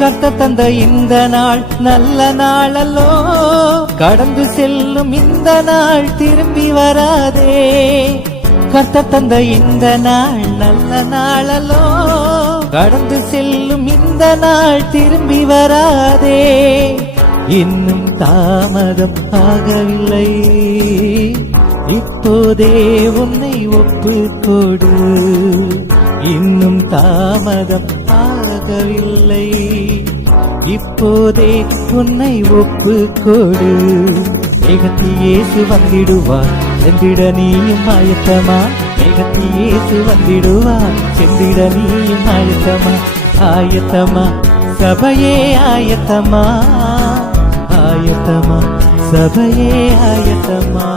கர்த்தர் தந்த இந்த நாள் நல்ல நாளல்லோ, கடந்து செல்லும் இந்த நாள் திரும்பி வராதே. கர்த்தர் தந்த இந்த நாள் நல்ல நாளல்லோ, கடந்து செல்லும் இந்த நாள் திரும்பி வராதே. இன்னும் தாமதம் ஆகவில்லை, இப்போதே உன்னை ஒப்புக்கொடு. இன்னும் தாமதம் ஆகவில்லை, இப்போதே உன்னை ஒப்புக்கொடு. மேகத்தில் இயேசு வந்திடுவார், சென்றிட நீயும் ஆயத்தமா? மேகத்தில் இயேசு வந்திடுவார், சென்றிட நீயும் ஆயத்தமா? ஆயத்தமா சபையே ஆயத்தமா? ஆயத்தமா சபையே ஆயத்தமா?